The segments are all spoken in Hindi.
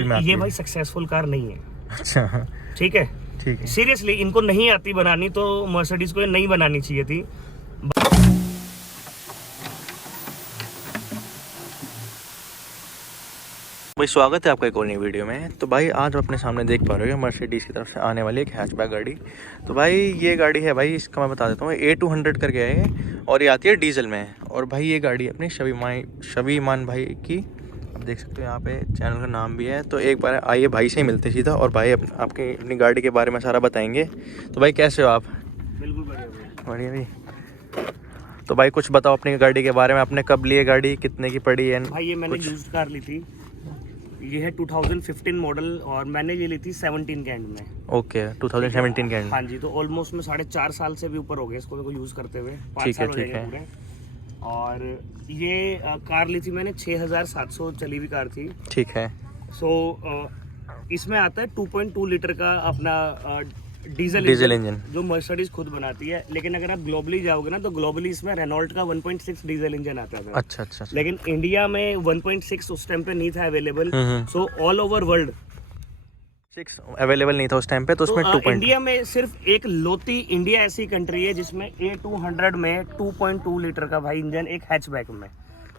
नसीब में आती ये है। भाई सक्सेसफुल कार नहीं है। अच्छा ठीक है, ठीक है। सीरियसली इनको नहीं आती बनानी, तो मर्सिडीज को ये नहीं बनानी चाहिए थी। भाई स्वागत है आपका एक और नई वीडियो में। तो भाई आज अपने सामने देख पा रहे हो मर्सिडीज़ की तरफ से आने वाली एक हैचबैक गाड़ी। तो भाई ये गाड़ी है भाई, इसका मैं बता देता हूँ, A200 करके है और ये आती है डीजल में। और भाई ये गाड़ी अपनी शबीमान भाई की, आप देख सकते हो यहाँ पे चैनल का नाम भी है। तो एक बार आइए भाई से ही मिलते सीधा, और भाई आपकी अपनी गाड़ी के बारे में सारा बताएंगे। तो भाई कैसे हो आप? बिल्कुल बढ़िया। बढ़िया भाई। तो भाई कुछ बताओ अपनी गाड़ी के बारे में, आपने कब ली है गाड़ी, कितने की पड़ी है? भाई ये मैंने यूज्ड कार ली थी, ये है 2015 मॉडल और मैंने ये ली थी 17 के एंड में। ओके 2017 के एंड। हाँ जी, तो ऑलमोस्ट में 4.5 साल से भी ऊपर हो गए इसको यूज़ करते हुए, 5 साल हो ठीक जाएंगे है। पूरे। और ये कार ली थी मैंने, 6700 चली हुई कार थी। ठीक है। सो इसमें आता है 2.2 लीटर का अपना डीजल इंजन जो मर्सिडीज खुद बनाती है। लेकिन अगर आप ग्लोबली जाओगे ना, तो ग्लोबली इसमें रेनॉल्ट का 1.6 डीजल इंजन आता था। अच्छा। लेकिन इंडिया में 1.6 उस टाइम पे नहीं था available. So all over world 6 available नहीं था उस टाइम पे, तो उसमें 2. इंडिया में सिर्फ एक लोती इंडिया ऐसी कंट्री है जिसमें A200 में 2.2 लीटर का भाई इंजन एक हैचबैक में।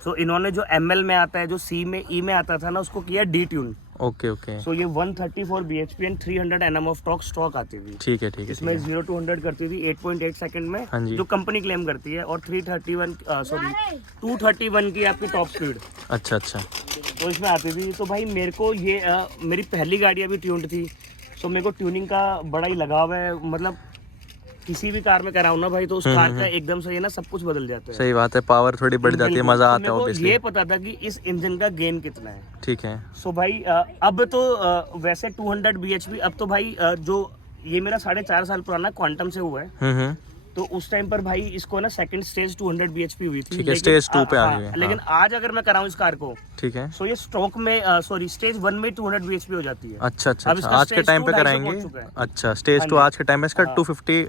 सो इन्होंने जो ML में आता है, जो C में E में आता था ना, उसको किया डी ट्यून। ओके। सो ये 134 bhp and 300 Nm of torque stock आती थी। ठीक है। इसमें 0 to 100 करती थी 8.8 सेकंड में, हाँ जी। जो कंपनी क्लेम करती है। और 231 की आपकी टॉप स्पीड अच्छा। तो इसमें आती थी। तो भाई मेरे को ये मेरी पहली गाड़ी अभी ट्यून्ड थी, तो मेरे को ट्यूनिंग का बड़ा ही लगाव है। मतलब किसी भी कार में कराऊं ना भाई, तो उस कार का एकदम से ये ना सब कुछ बदल जाता है। सही बात है, पावर थोड़ी बढ़ जाती है, मजा आता है तो ऑब्वियसली। ये पता था कि इस इंजन का गेन कितना है। ठीक है। सो भाई अब तो वैसे 200 bhp, अब तो भाई जो ये मेरा 4.5 साल पुराना क्वांटम से हुआ है। तो उस टाइम पर भाई इसको ना सेकंड स्टेज 200 bhp हुई थी। ठीक है, स्टेज 2 पे आ गई है। लेकिन आज अगर मैं कराऊं इस कार को, ठीक है। सो ये स्टॉक में स्टेज 1 में 200 bhp हो जाती है। अच्छा। अब इसका आज के स्टेज टाइम 2 पे 250 कराएंगे। पहुंच चुका है। अच्छा, स्टेज 2 आज के टाइम में इसका 250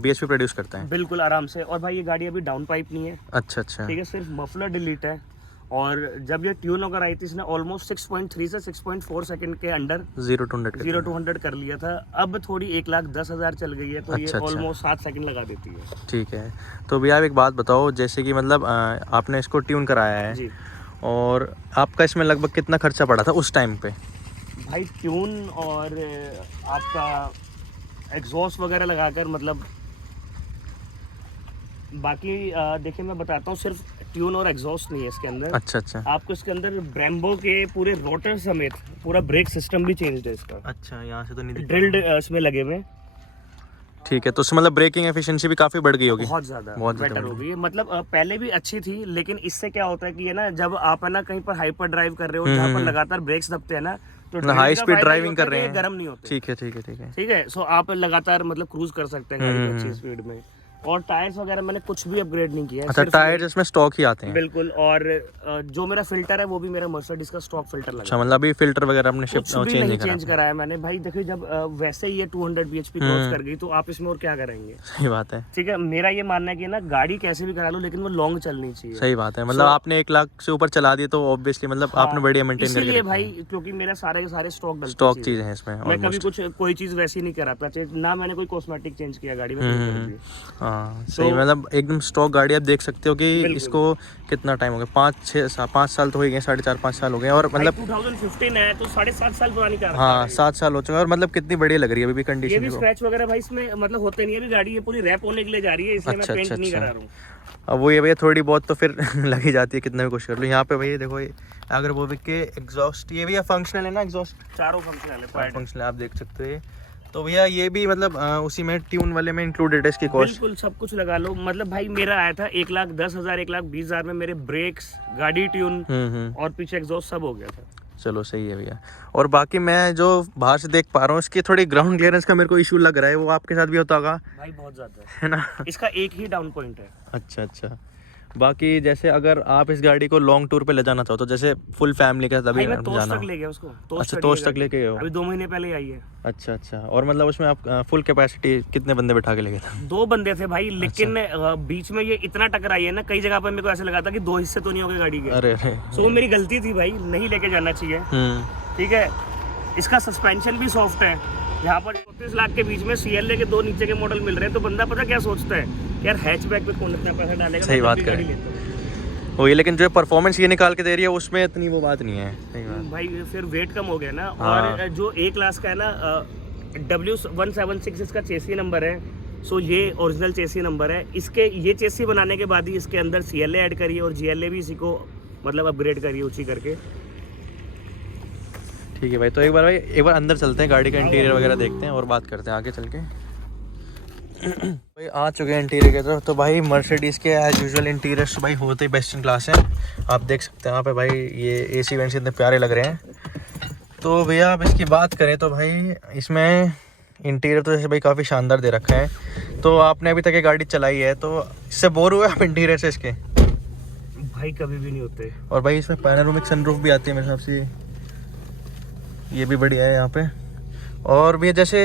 bhp प्रोड्यूस करता है। बिल्कुल आराम से। और भाई ये गाड़ी अभी डाउन पाइप नहीं है। अच्छा। ठीक है, सिर्फ मफलर डिलीट है। और जब ये ट्यून होकर आई थी, इसने ऑलमोस्ट 6.3 से 6.4 सेकंड के अंडर 0 to 100 कर लिया था। अब थोड़ी 1,10,000 चल गई है, तो ये ऑलमोस्ट 7 सेकंड लगा देती है। ठीक है। तो भैया आप एक बात बताओ, जैसे कि मतलब आपने इसको ट्यून कराया है जी। और आपका इसमें लगभग कितना खर्चा पड़ा था उस टाइम पे? भाई ट्यून और आपका एग्जॉस्ट वगैरह लगाकर, मतलब बाकी देखिए मैं बताता हूँ, सिर्फ ट्यून और एग्जॉस्ट नहीं है इसके अंदर। अच्छा। आपको इसके अंदर ब्रेम्बो के पूरे रोटर समेत पूरा ब्रेक सिस्टम भी चेंज है इसका। अच्छा, यहाँ से तो नहीं दिख ड्रिल्ड इसमें लगे हुए। ठीक है, तो उसमें मतलब ब्रेकिंग एफिशिएंसी भी काफ़ी बढ़ गई होगी। बहुत ज़्यादा बहुत बेटर ज़्यादा हो गई है। मतलब पहले भी अच्छी थी, लेकिन इससे क्या होता है कि ये ना, जब आप है ना कहीं पर हाइपर ड्राइव कर रहे हो, जहाँ पर लगातार ब्रेक्स दबते हैं ना, तो हाई स्पीड ड्राइविंग कर रहे हैं, गर्म नहीं होते। ठीक है। ठीक है, सो आप लगातार मतलब क्रूज कर सकते हैं गाड़ी को अच्छी स्पीड में। और टायर्स वगैरह मैंने कुछ भी अपग्रेड नहीं किया है। अच्छा, टायर्स इसमें स्टॉक ही आते हैं? बिल्कुल। और जो मेरा फिल्टर है वो भी मेरा मर्सिडीज का स्टॉक फिल्टर लगा। अच्छा, मतलब अभी फिल्टर वगैरह आपने शिफ्ट चेंज कराया मैंने। भाई देखिए, जब वैसे ही ये 200 bhp क्रॉस कर गई, तो आप इसमें और क्या करेंगे? सही बात है। ठीक है, मेरा ये मानना है कि ना गाड़ी कैसे भी करा लो, लेकिन वो लॉन्ग चलनी चाहिए। सही बात है, मतलब आपने 1 लाख से ऊपर चला दिया तो ऑब्वियसली मतलब आपने बढ़िया मेंटेन करके इसीलिए भाई, क्योंकि मेरा सारे के सारे स्टॉक चीज़ है इसमें। मैं कभी कोई चीज वैसी नहीं कराता ना, मैंने कोई कॉस्मेटिक चेंज किया गाड़ी में। हाँ सही, मतलब एकदम स्टॉक गाड़ी। आप देख सकते हो कि इसको कितना टाइम हो गया, 5 साल तो हो गए, 4.5 साल हो गए। और मतलब 2015 है, तो 7.5 साल पुरानी कार। हाँ, 7 साल हो चुके हैं। और मतलब कितनी बढ़िया लग रही है अभी भी कंडीशन। ये भी स्क्रैच वगैरह भाई इसमें मतलब होते नहीं है। अभी गाड़ी ये पूरी रैप होने के लिए जा रही है, इसलिए मैं पेंट नहीं करा रहा हूँ। अब वो ये भैया थोड़ी बहुत तो फिर लग ही जाती है, कितना भी कोशिश कर लो। यहाँ पे भैया देखो, ये अगर वो के एग्जॉस्ट, ये भैया फंक्शनल है ना एग्जॉस्ट? चारों फंक्शनल है, आप देख सकते हो। तो भैया ये भी मतलब उसी में ट्यून वाले में इंक्लूडेड है इसकी कॉस्ट? बिल्कुल, सब कुछ लगा लो। मतलब भाई मेरा आया था 1,10,000 1,20,000 में, मेरे ब्रेक्स, गाड़ी ट्यून और पीछे एग्जॉस्ट सब हो गया था। चलो सही है भैया। और बाकी मैं जो बाहर से देख पा रहा हूँ, इसकी थोड़ी ग्राउंड क्लियरेंस का मेरे को इशू लग रहा है, वो आपके साथ भी होता होगा? भाई बहुत ज्यादा है ना? इसका एक ही डाउन पॉइंट है। अच्छा। बाकी जैसे अगर आप इस गाड़ी को लॉन्ग टूर पे ले जाना चाहो, तो जैसे फुल फैमिली के साथ अभी मैं तोश जाना तक ले गया उसको। अच्छा, तोश तक लेके गए हो? अभी 2 महीने पहले आई है। अच्छा। और मतलब उसमें आप फुल कैपेसिटी कितने बंदे बैठा के ले गए थे? 2 बंदे थे भाई, लेकिन बीच में ये इतना टकराई है ना, कई जगह पर मेरे को ऐसा लगा था कि 2 हिस्से तो नहीं हो गए गाड़ी के। अरे सो वो मेरी गलती थी भाई, नहीं लेके जाना चाहिए। ठीक है, इसका सस्पेंशन भी सॉफ्ट है। यहाँ पर 34 लाख के बीच में CLA के 2 नीचे के मॉडल मिल रहे हैं, तो बंदा पता क्या सोचता है कि यार हैचबैक पे कौन इतना पैसा डालेगा। सही बात करें वही, लेकिन जो परफॉर्मेंस ये निकाल के दे रही है उसमें इतनी वो बात नहीं है। सही बात भाई फिर वेट कम हो गया ना। हाँ। और जो A क्लास का है ना W176 इसका चेसी नंबर है। सो ये ओरिजिनल चेसी नंबर है। इसके ये चेसी बनाने के बाद ही इसके अंदर CLA ऐड करी है और GLA भी इसी को मतलब अपग्रेड करी है ऊँची करके। ठीक है भाई, तो एक बार अंदर चलते हैं, गाड़ी का इंटीरियर वगैरह देखते हैं और बात करते हैं आगे चल के। भाई आ चुके हैं इंटीरियर की तरफ। तो भाई मर्सिडीज़ के एज यूजुअल इंटीरियर्स भाई होते ही बेस्ट इन क्लास हैं। आप देख सकते हैं यहाँ पे भाई ये AC वेंट्स इतने प्यारे लग रहे हैं। तो भैया आप इसकी बात करें तो भाई इसमें इंटीरियर तो जैसे भाई काफ़ी शानदार दे रखा है। तो आपने अभी तक ये गाड़ी चलाई है, तो इससे बोर हुए आप इंटीरियर से इसके? भाई कभी भी नहीं होते। और भाई इसमें पैनोरामिक सनरूफ भी आती है मेरे हिसाब से, ये भी बढ़िया है यहाँ पे। और भी जैसे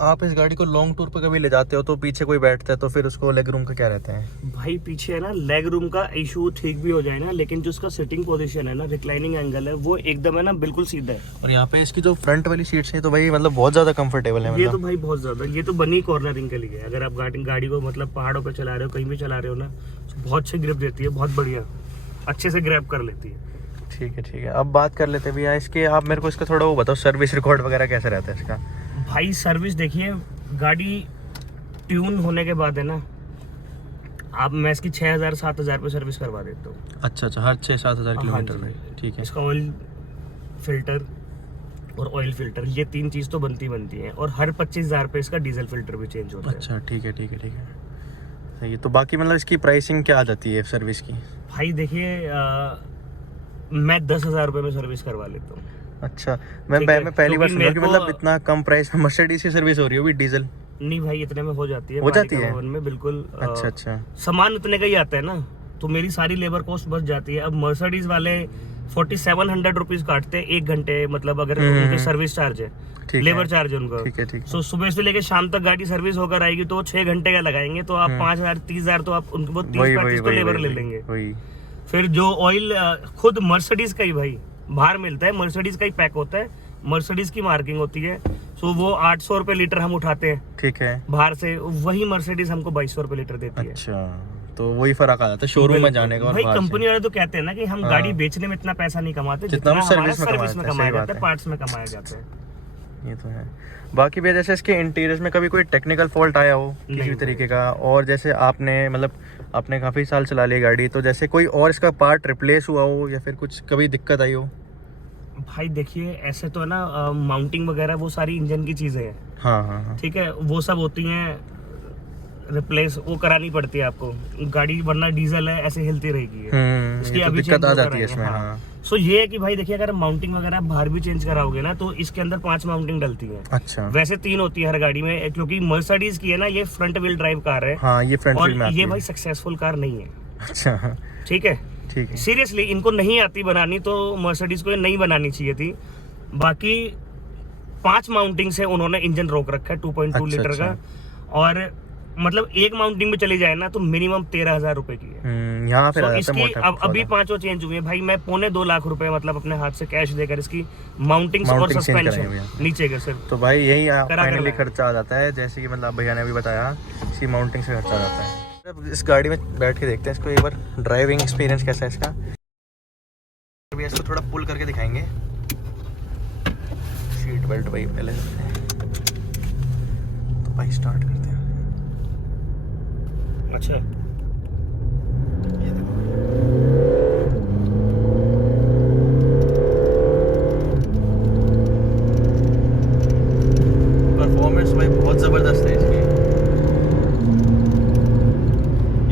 आप इस गाड़ी को लॉन्ग टूर पे कभी ले जाते हो तो पीछे कोई बैठता है तो फिर उसको लेग रूम का क्या रहता है? भाई पीछे है ना लेग रूम का इशू ठीक भी हो जाए ना, लेकिन जो उसका सिटिंग पोजीशन है ना, रिक्लाइनिंग एंगल है, वो एकदम है ना बिल्कुल सीधा है। और यहाँ पे इसकी जो फ्रंट वाली सीट्स है तो भाई मतलब बहुत ज़्यादा कंफर्टेबल है। ये तो भाई बहुत ज़्यादा, ये तो बनी कॉर्नरिंग के लिए। अगर आप गाड़ी को मतलब पहाड़ों पर चला रहे हो, कहीं भी चला रहे हो ना, तो बहुत अच्छी ग्रिप देती है, बहुत बढ़िया, अच्छे से ग्रैब कर लेती है। ठीक है। अब बात कर लेते हैं भैया इसके। आप मेरे को इसका थोड़ा वो बताओ, सर्विस रिकॉर्ड वगैरह कैसा रहता है इसका? भाई सर्विस देखिए, गाड़ी ट्यून होने के बाद है ना, आप मैं इसकी 6,000-7,000 पे सर्विस करवा देता हूँ। अच्छा, हर 6-7 हज़ार किलोमीटर में? ठीक है। इसका ऑयल फिल्टर और ऑयल फिल्टर, ये 3 चीज़ तो बनती है। और हर 25,000 पे इसका डीजल फिल्टर भी चेंज होता है। अच्छा, ठीक है। सही है। तो बाकी मतलब इसकी प्राइसिंग क्या आ जाती है सर्विस की? भाई देखिए मैं 10,000 रुपये में सर्विस करवा लेता हूँ। अच्छा, मैं पहली बार सुना कि मतलब इतना कम प्राइस में मर्सिडीज की सर्विस हो रही है, डिजल? नहीं भाई, इतने में हो जाती है। हो जाती है में बिल्कुल। अच्छा। सामान उतने का ही आता है ना, तो मेरी सारी लेबर कॉस्ट बच जाती है। अब मर्सिडीज वाले 4700 रुपीज काटते हैं 1 घंटे, मतलब अगर उनके सर्विस चार्ज है, लेबर चार्ज है उनका। ठीक है। सो सुबह से लेके शाम तक गाड़ी सर्विस होकर आएगी तो 6 घंटे का लगाएंगे, तो आप 5,000-30,000 तो आप उनको 30-35 तो लेबर ले लेंगे। फिर जो ऑयल खुद मर्सिडीज का ही भाई बाहर मिलता है, मर्सिडीज का ही पैक होता है, मर्सिडीज की मार्किंग होती है। सो वो 800 रुपए लीटर हम उठाते हैं, ठीक है, बाहर से। वही मर्सिडीज हमको 2200 रुपए लीटर देती है। अच्छा, तो वही फर्क आ जाता है शोरूम में जाने का। और भाई कंपनी वाले तो कहते हैं ना कि हम गाड़ी बेचने में इतना पैसा नहीं कमाते जितना सर्विस में कमाया जाता है, पार्ट्स में कमाया जाता है। ये तो है। बाकी भी जैसे इसके इंटीरियर्स में कभी कोई टेक्निकल फॉल्ट आया हो किसी भी तरीके का, और जैसे आपने काफ़ी साल चला ली गाड़ी, तो जैसे कोई और इसका पार्ट रिप्लेस हुआ हो या फिर कुछ कभी दिक्कत आई हो? भाई देखिए ऐसे तो है ना, माउंटिंग वगैरह वो सारी इंजन की चीज़ें हैं। हाँ। ठीक है, वो सब होती हैं, रिप्लेस वो करानी पड़ती है आपको गाड़ी, वरना डीजल है ऐसे हिलती रहेगी। इसकी तो अभी दिक्कत आ जाती है इसमें। हाँ। सो ये है कि भाई देखिए, अगर माउंटिंग वगैरह आप बाहर भी चेंज कराओगे ना, तो इसके अंदर 5 माउंटिंग डलती है। अच्छा। वैसे 3 होती है हर गाड़ी में, क्योंकि मर्सिडीज की है ना, ये फ्रंट व्हील ड्राइव कार है। हाँ, ये फ्रंट व्हील में आती है। ये भाई सक्सेसफुल कार नहीं है। अच्छा, ठीक है। सीरियसली इनको नहीं आती बनानी, तो मर्सिडीज को ये नहीं बनानी चाहिए थी। बाकी 5 माउंटिंग से उन्होंने इंजन रोक रखा है 2.2 लीटर का। और मतलब एक माउंटिंग में चली जाए ना तो मिनिमम 13,000 रुपए की है। यहाँ पे इसकी अभी 5 चेंज हुई है भाई। मैं 2.25 लाख रुपए मतलब अपने हाथ से कैश देकर इसकी माउंटिंग और सस्पेंशन नीचे का सिर्फ। तो भाई यही फाइनली खर्चा आ जाता है, जैसे कि मतलब भैया ने अभी बताया, इसकी माउंटिंग से खर्चा आ जाता है। अब इस गाड़ी में बैठ के देखते हैं इसको एक बार, ड्राइविंग एक्सपीरियंस कैसा है इसका। अभी इसको थोड़ा पुल करके दिखाएंगे। सीट बेल्ट भाई पहले, तो भाई स्टार्ट करते हैं। अच्छा, ये देखो परफॉर्मेंस भाई बहुत ज़बरदस्त है इसकी।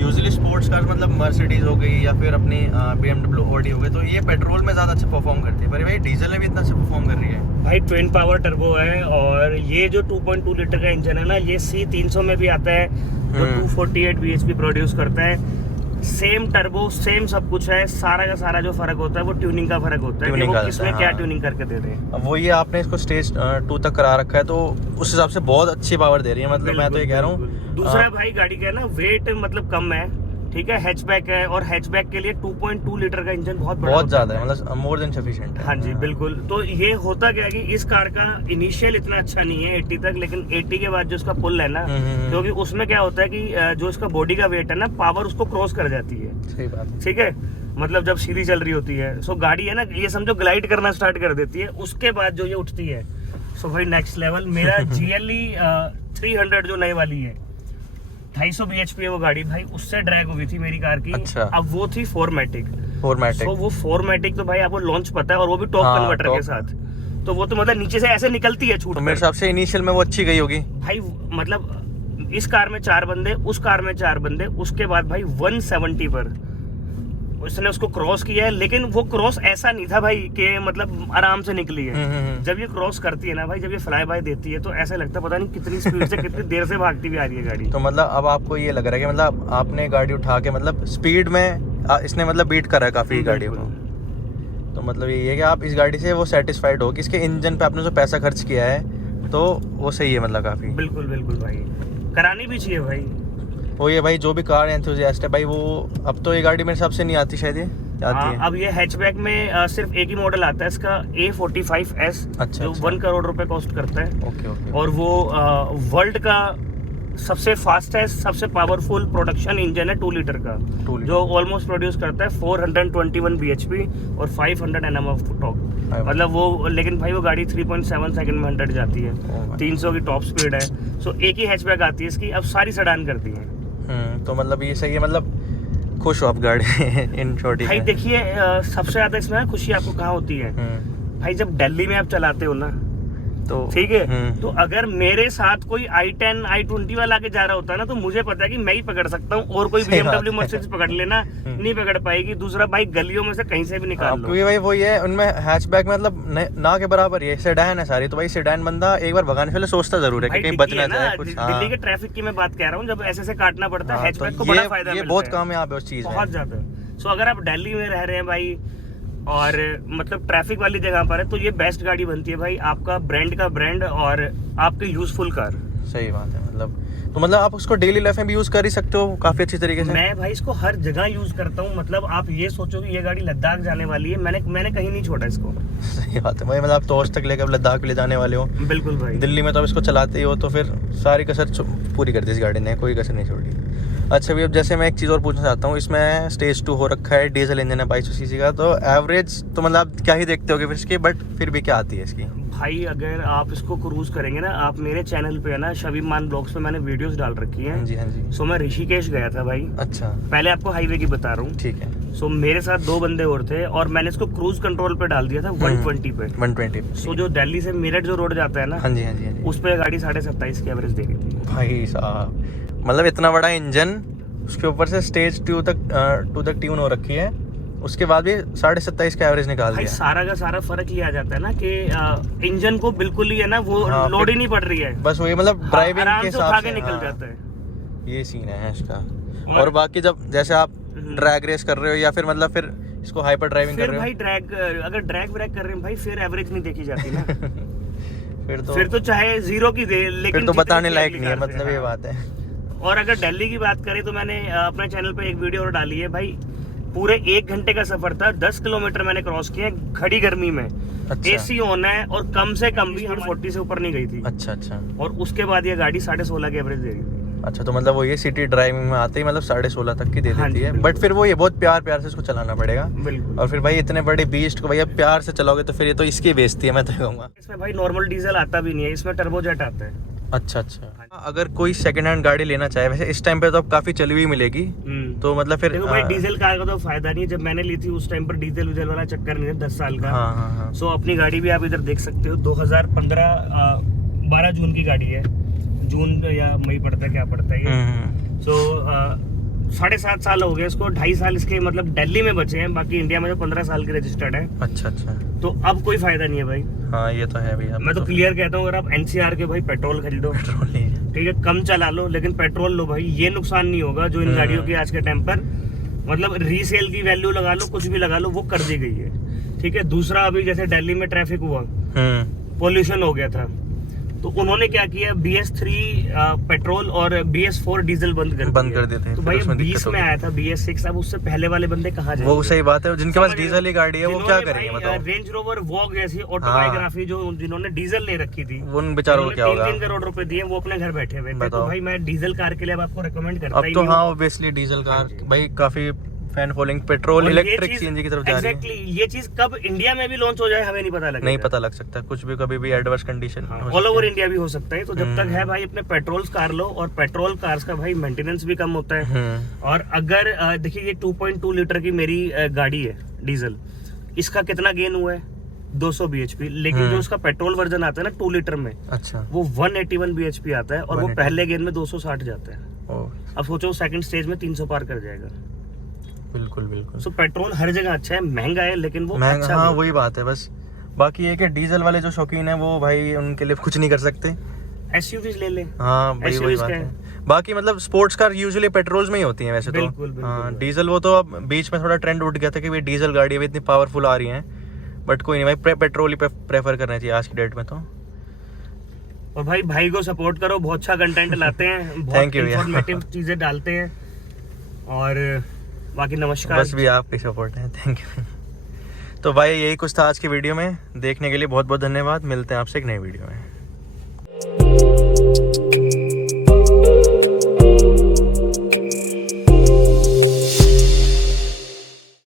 यूजुअली स्पोर्ट्स कार मतलब मर्सिडीज हो गई या फिर अपनी BMW ऑडी हो गई, तो ये पेट्रोल में ज़्यादा अच्छा परफॉर्म करती है, पर भाई डीजल में भी इतना अच्छा परफॉर्म कर रही है। भाई ट्विन पावर टर्बो है, और ये जो 2.2 लीटर का इंजन है ना, ये C300 में भी आता है, जो 248 bhp प्रोड्यूस करता है। सेम टर्बो, सेम सब कुछ है। सारा का सारा जो फर्क होता है वो ट्यूनिंग का फर्क होता है कि वो किसमें क्या ट्यूनिंग करके दे रहे हैं। अब वो ये आपने इसको स्टेज 2 तक करा रखा है, तो उस हिसाब से बहुत अच्छी पावर दे रही है। मतलब मैं तो ये कह रहा हूँ। दूसरा भाई गाड़ी का है ना, वेट मतलब कम है, ठीक है, हैचबैक है, और हैचबैक के लिए 2.2 लीटर का इंजन बहुत बड़ा होता ज्यादा है, मतलब मोर देन सफिशिएंट है। हाँ जी बिल्कुल। तो ये होता क्या है कि इस कार का इनिशियल इतना अच्छा नहीं है 80 तक, लेकिन 80 के बाद जो इसका पुल है ना, क्योंकि उसमें क्या होता है कि जो इसका बॉडी का वेट है ना, पावर उसको क्रॉस कर जाती है। सही बात। ठीक है, मतलब जब सीधी चल रही होती है, सो गाड़ी है ना, ये समझो ग्लाइड करना स्टार्ट कर देती है, उसके बाद जो ये उठती है, सो भाई नेक्स्ट लेवल। मेरा GLE 300 जो नई वाली है, 250 bhp है वो गाड़ी भाई, उससे ड्रैग हुई थी मेरी कार की। अच्छा। अब वो थी 4matic। फॉर्मेटिक। तो वो 4matic तो भाई आपको लॉन्च पता है, और वो भी टॉप कन्वर्टर के साथ, तो वो तो मतलब नीचे से ऐसे निकलती है छूट। तो मेरे हिसाब से इनिशियल में वो अच्छी गई होगी भाई, मतलब इस कार में 4 बंदे, उस कार में 4 बंदे, उसके बाद भाई 170 पर उसने उसको क्रॉस किया है, लेकिन वो क्रॉस ऐसा नहीं था भाई कि मतलब आराम से निकली है। जब ये क्रॉस करती है ना भाई, जब ये फ्लाई बाय देती है, तो ऐसा लगता है पता नहीं कितनी स्पीड से कितनी देर से भागती हुई आ रही है गाड़ी। तो मतलब अब आपको ये लग रहा है कि मतलब आपने गाड़ी उठा के मतलब स्पीड में इसने मतलब बीट करा है काफी गाड़ियों को। तो मतलब ये है कि आप इस गाड़ी से वो सेटिस्फाइड हो कि इसके इंजन पे आपने जो पैसा खर्च किया है तो वो सही है, मतलब काफी। बिल्कुल बिल्कुल भाई, करानी भी चाहिए भाई। वो ये भाई जो भी कार एंथुसियास्ट है भाई, वो अब तो ये गाड़ी मेरे हिसाब से नहीं आती शायद, ये आती है। अब ये हैचबैक में सिर्फ एक ही मॉडल आता है इसका, A45S, अच्छा, जो अच्छा। 1 करोड़ रुपए कॉस्ट करता है। Okay okay. और वो वर्ल्ड का सबसे फास्टेस्ट, सबसे पावरफुल प्रोडक्शन इंजन है 2 लीटर का, 2 लीटर। जो ऑलमोस्ट प्रोड्यूस करता है 421 bhp और 500 Nm ऑफ टॉर्क। मतलब वो, लेकिन भाई वो गाड़ी 3.7 सेकंड में 100 जाती है, 300 की टॉप स्पीड है। सो एक ही हैचबैक आती है इसकी, अब सारी सेडान करती है। तो मतलब ये सही है, मतलब खुश हो आप गाड़ी इन छोटी भाई में। देखिए, सबसे ज्यादा इसमें खुशी आपको कहाँ होती है भाई, जब दिल्ली में आप चलाते हो ना, तो ठीक है, तो अगर मेरे साथ कोई i10 i20 वाला के जा रहा होता है ना, तो मुझे पता है कि मैं ही पकड़ सकता हूँ, और कोई BMW मर्सिडीज पकड़ लेना नहीं पकड़ पाएगी। दूसरा भाई गलियों में से कहीं से भी निकाल लो, क्योंकि भाई वो ये उनमें हैचबैक मतलब ना के बराबर ये सेडान है सारी, तो भाई सेडान बंदा एक बार भगाने से पहले सोचता जरूर है कि कहीं बच ना जाए कुछ। दिल्ली के ट्रैफिक की मैं बात कह रहा हूँ, जब ऐसे काटना पड़ता है, हैचबैक को बड़ा फायदा ये मिलता बहुत है, कामयाब है उस चीज में, बहुत ज्यादा। सो अगर आप दिल्ली में रह रहे हैं भाई, और मतलब ट्रैफिक वाली जगह पर है, तो ये बेस्ट गाड़ी बनती है भाई, आपका ब्रांड का ब्रांड और आपके यूजफुल कार। सही बात है। तो मतलब आप उसको डेली लाइफ में भी यूज कर ही सकते हो काफी अच्छी तरीके से। मैं भाई इसको हर जगह यूज करता हूँ। मतलब आप ये सोचो कि ये गाड़ी लद्दाख जाने वाली है, मैंने कहीं नहीं छोड़ा इसको। सही बात है भाई, मतलब आप तो आज तक लेकर लद्दाख ले जाने वाले हो। बिल्कुल भाई। दिल्ली में तो आप इसको चलाते ही हो, तो फिर सारी कसर पूरी कर दी इस गाड़ी ने, कोई कसर नहीं छोड़ी। अच्छा भी, अब जैसे मैं एक चीज़ और पूछना चाहता हूँ, इसमें स्टेज 2 हो रखा है, डीजल इंजन है 2200 सीसी का, तो एवरेज तो मतलब आप क्या ही देखते होगे फिर इसकी, बट फिर भी क्या आती है इसकी? भाई अगर आप इसको क्रूज करेंगे ना, आप मेरे चैनल पे है ना, शबीमान ब्लॉग्स पे मैंने वीडियोस डाल रखी हैं। हाँ जी हाँ जी। सो मैं ऋषिकेश गया था भाई। अच्छा, पहले आपको हाईवे की बता रहा हूँ। ठीक है। सो मेरे साथ 2 बंदे और थे, और मैंने इसको क्रूज कंट्रोल पे डाल दिया था 120 पे। 120। सो जो दिल्ली से मेरठ जो रोड जाता है ना, हाँ जी हाँ जी हाँ जी। उस पे गाड़ी 27.5 की एवरेज दे रही थी भाई साहब, मतलब इतना बड़ा इंजन, उसके ऊपर से स्टेज 2 तक ट्यून हो रखी है, उसके बाद भी 27.5 का एवरेज निकाल भाई। दिया। सारा का सारा फर्क ये आ जाता है ना कि इंजन को बिल्कुल ही है ना, वो लोड ही नहीं पड़ रही है, बस वही मतलब ड्राइविंग आराम के से उठा हिसाब के से निकल जाता है। ये सीन है इसका। और बाकी जब जैसे आप ड्रैग रेस कर रहे हो, या फिर मतलब फिर इसको हाइपर ड्राइविंग कर फिर रहे हो, भाई अगर ड्रैग ब्रेक कर रहे हैं भाई, फिर एवरेज नहीं देखी जाती ना। फिर तो चाहे 0 की दे, लेकिन फिर तो जितनी बताने की लायक अगली नहीं है, कार से, मतलब ये हाँ। बात है। और अगर दिल्ली की बात करें तो मैंने अपने चैनल पे एक वीडियो और डाली है भाई, पूरे 1 घंटे का सफर था, 10 किलोमीटर मैंने क्रॉस किया खड़ी गर्मी में। अच्छा। AC ऑन है, और कम से कम भी 40 से ऊपर नहीं गई थी। अच्छा अच्छा और उसके बाद ये गाड़ी 16.5 की एवरेज दे रही थी। अच्छा, तो मतलब वो ये सिटी ड्राइविंग में आते ही मतलब 16.5 तक की दे हाँ देती जी, है, बिल्कुल। बट फिर वो ये बहुत प्यार से इसको चलाना पड़ेगा। बिल्कुल। और फिर भाई इतने बड़े बीस्ट को भैया प्यार से चलाओगे तो फिर ये तो इसकी बेइज्जती है, मैं तो कहूँगा। इसमें भाई नॉर्मल डीजल आता भी नहीं है, इसमें टर्बोजेट आता है। अच्छा अच्छा। अगर कोई सेकंड हैंड गाड़ी लेना चाहे, वैसे इस टाइम पे तो अब काफी चली हुई मिलेगी, तो मतलब फिर देखो भाई, डीजल कार का तो फायदा नहीं है। जब मैंने ली थई उस टाइम पर डीजल विजल वाला चक्कर नहीं है, 10 साल का। हाँ हाँ हाँ। सो अपनी गाड़ी भी आप इधर देख सकते हो, 2015 12 जून की गाड़ी है। जून या मई पड़ता है, क्या पड़ता है ये। सो 7.5 साल हो गए इसको, 2.5 साल इसके मतलब दिल्ली में बचे हैं, बाकी इंडिया में तो 15 साल की रजिस्टर्ड है। अच्छा अच्छा। तो अब कोई फायदा नहीं है भाई। हाँ ये तो है भैया। मैं तो क्लियर कहता हूँ, अगर आप NCR के भाई पेट्रोल खरीदो, पेट्रोल नहीं है। ठीक है, कम चला लो, लेकिन पेट्रोल लो भाई, ये नुकसान नहीं होगा जो इन गाड़ियों की आज के टाइम पर, मतलब रीसेल की वैल्यू लगा लो, कुछ भी लगा लो, वो कर दी गई है। ठीक है, दूसरा अभी जैसे दिल्ली में ट्रैफिक हुआ, पोल्यूशन हो गया था, तो उन्होंने क्या किया, BS3 पेट्रोल और BS4 डीजल बंद कर देते हैं। तो फिर भाई उसमें 20 दिक्कत में होगी। आया था BS6। अब उससे पहले वाले बंदे कहाँ जाएंगे? वो सही बात है, जिनके पास समझ रहे हो? डीजल ही गाड़ी है वो क्या जिन्होंने करेंगे भाई, बताओ। रेंज रोवर वॉग जैसी ऑटोबायोग्राफी जो जिन्होंने डीजल ले रखी थी, उन बेचारों को क्या होगा। 3 करोड़ रुपए दिए, वो अपने घर बैठे हुए थे। तो बताओ। भाई मैं डीजल कार के लिए अब आपको रिकमेंड करता अब ही तो नहीं हाँ हूँ। ऑब्वियसली डीजल कार भाई काफी फैन फॉलोइंग, पेट्रोल और ये इलेक्ट्रिक चीज- सीएनजी की तरफ जा रही है। Exactly, ये चीज कब इंडिया में भी लॉन्च हो जाए हमें नहीं पता लगेगा। नहीं पता लग सकता, कुछ भी कभी भी adverse condition all over India भी हो सकता है। तो जब तक है भाई अपने पेट्रोल कार लो, और पेट्रोल कार्स का भाई मेंटेनेंस भी कम होता है। और अगर देखिए ये 2.2 लीटर की मेरी गाड़ी है डीजल, इसका कितना गेन हुआ है 200 bhp, लेकिन जो उसका पेट्रोल वर्जन आता है ना 2 लीटर में, अच्छा वो 181 bhp आता है, और वो 181 पहले गेन में 260 जाता है। ओ अब सोचो सेकंड स्टेज में 300 पार कर जाएगा। बिल्कुल बिल्कुल सो पेट्रोल हर जगह अच्छा है, महंगा है लेकिन वो महंगा, अच्छा हाँ बहुत वही बात है बस। बाकी ये कि डीजल वाले जो शौकीन है वो भाई उनके लिए कुछ नहीं कर सकते। SUVs ले ले। हाँ भाई वही SUVs बात क्या है। बाकी मतलब स्पोर्ट्स कार यूजुअली पेट्रोल्स में ही होती हैं वैसे तो। बिल्कुल, बिल्कुल, हाँ बिल्कुल। डीजल वो तो अब बीच में थोड़ा ट्रेंड उठ गया था कि भाई डीजल गाड़ी अभी इतनी पावरफुल आ रही हैं, बट कोई नहीं भाई पेट्रोल ही प्रेफर करना चाहिए आज की डेट में तो। और भाई को सपोर्ट करो, बहुत अच्छा कंटेंट लाते हैं, बहुत Thank you भैया। इंफॉर्मेटिव चीजें डालते हैं। और बाकी नमस्कार। बस भी आपकी सपोर्ट है, थैंक यू। तो भाई यही कुछ था आज की वीडियो में, देखने के लिए बहुत बहुत धन्यवाद। मिलते हैं आपसे एक नई वीडियो में।